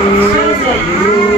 Santo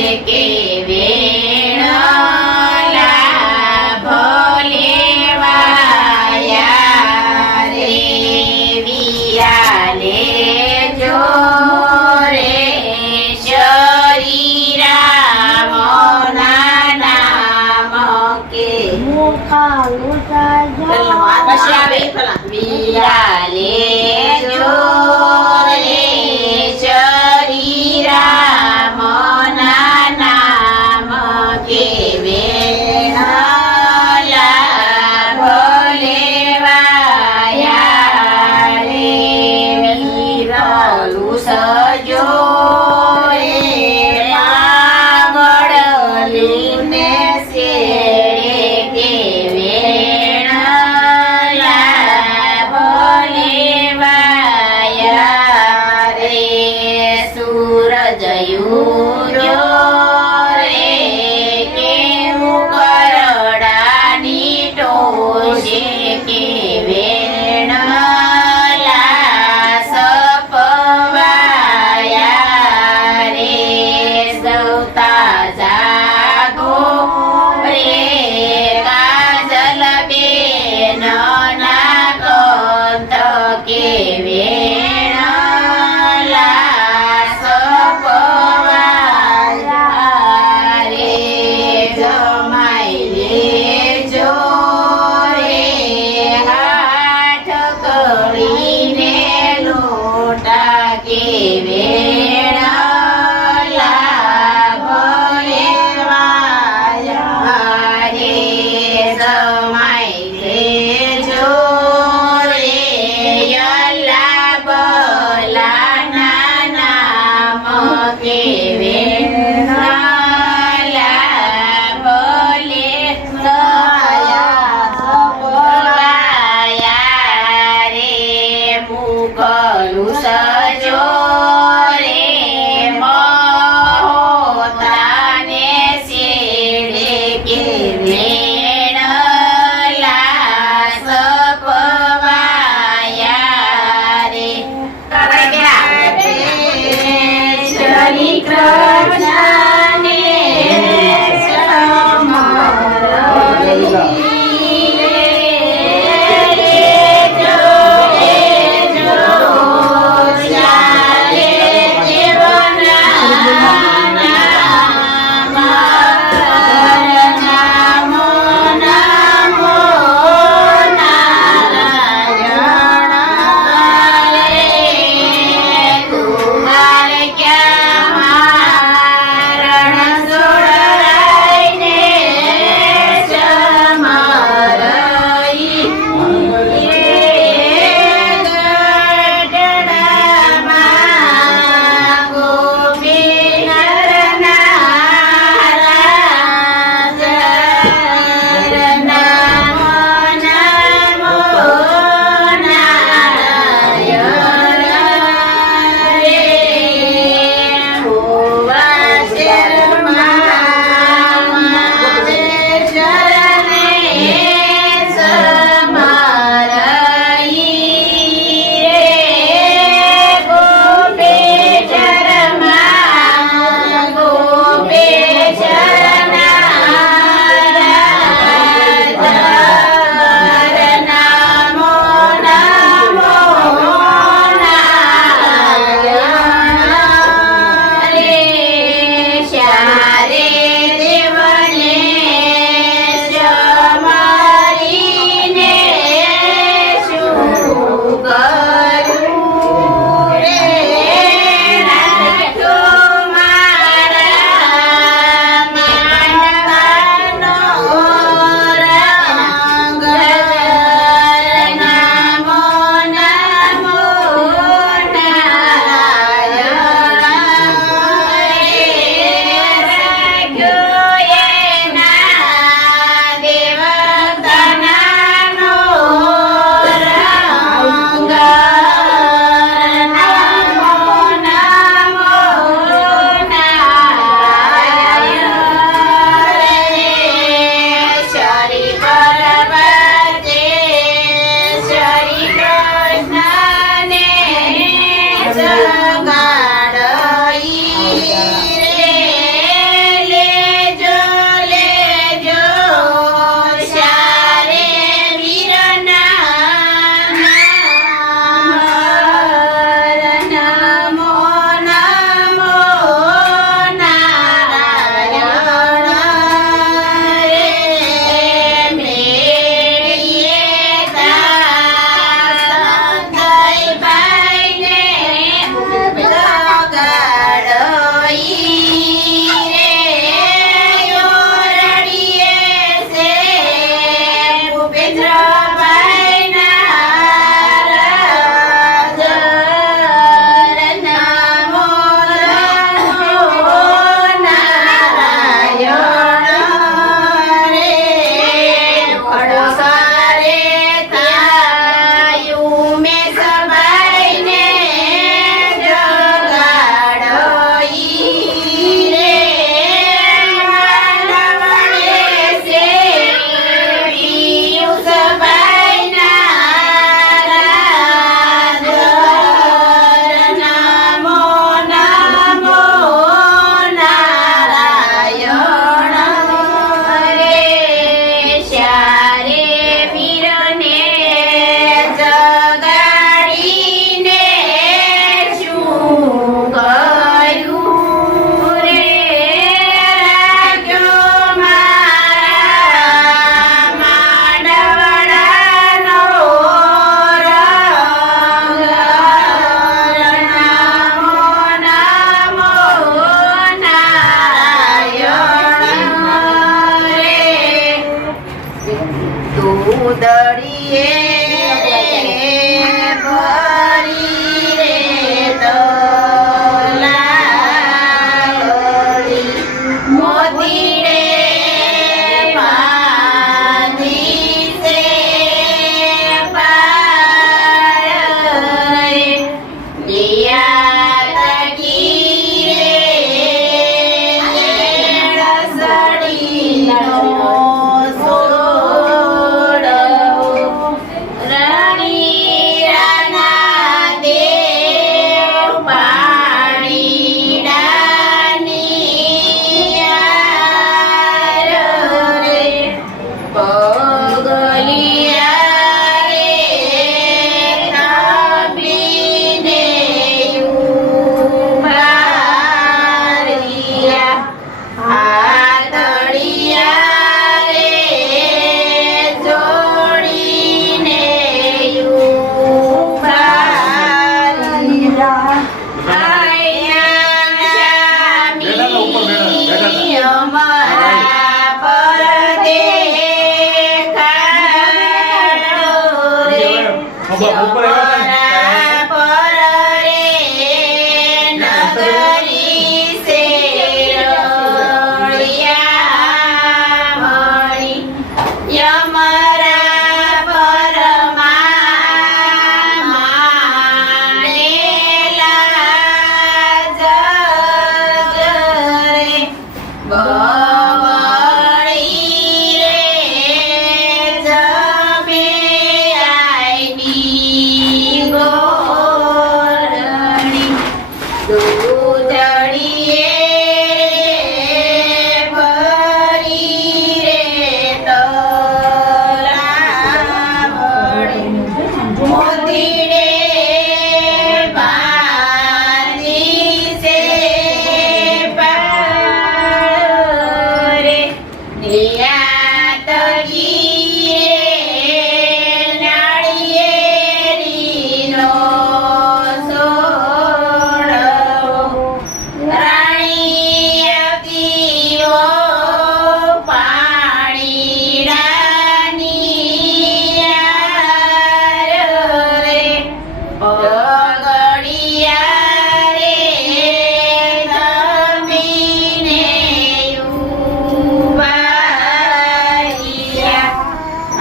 que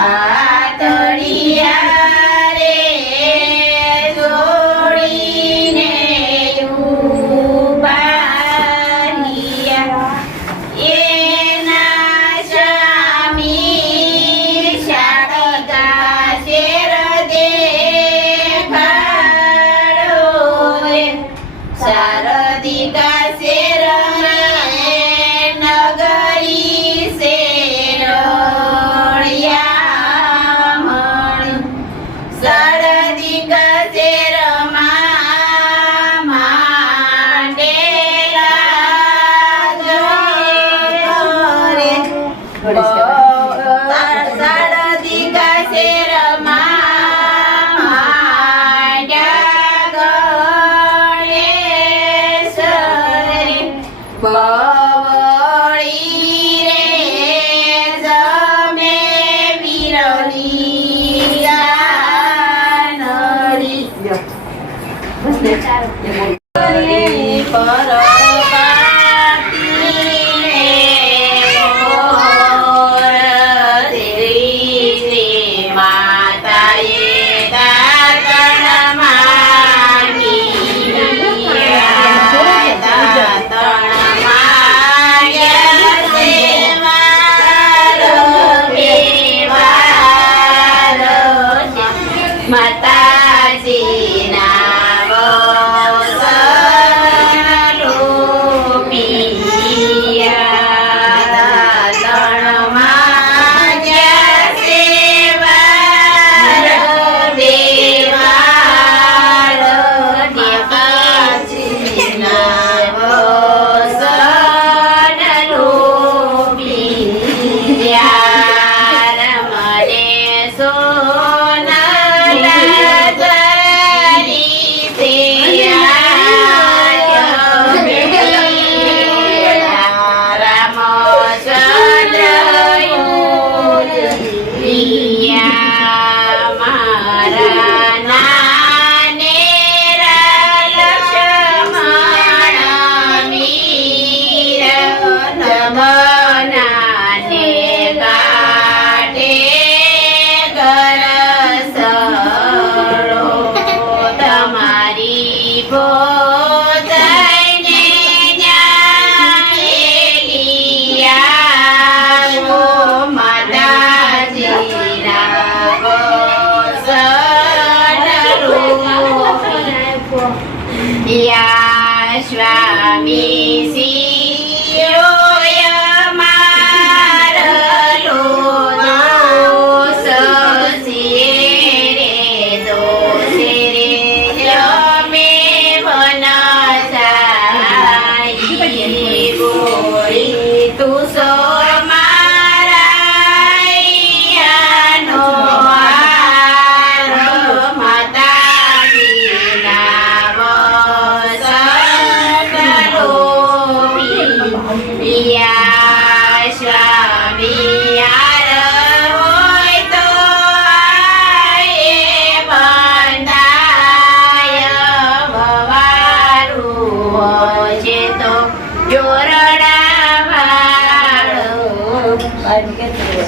Ah!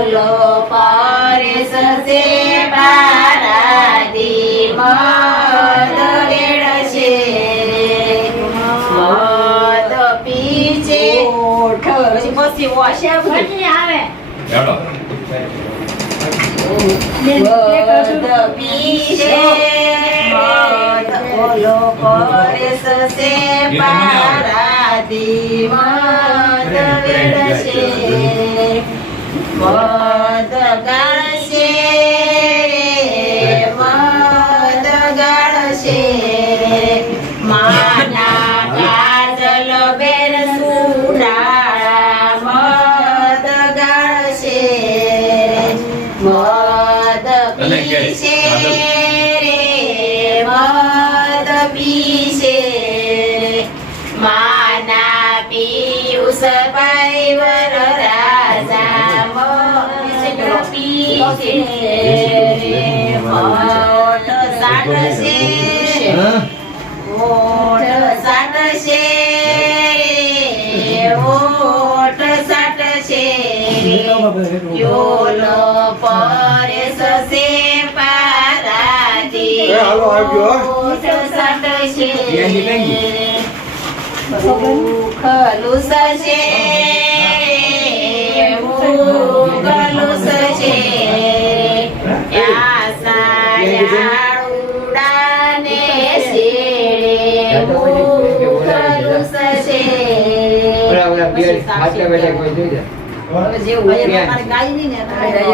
ઓલો પારેસ સે બારાદી મદ વેડશે. મદ પીછે પછી પછી વોશે મદ પીછે મદ ઓલો પારેસ સે બારાદી મદ વેડશે. મદ ગાળશે યોલો પરેશ સે પારાજી. એ હાલો આવજો, હો. ઓઠ સાટશે બેનજી બેનજી. ભૂખ લુસશે. ભૂખ લુસશે. યાસાયાળુડાને શેડે ભૂખ લુસશે. કોઈ જોઈ જાય. તમારે ગાઈ નહીં ને માતાજી.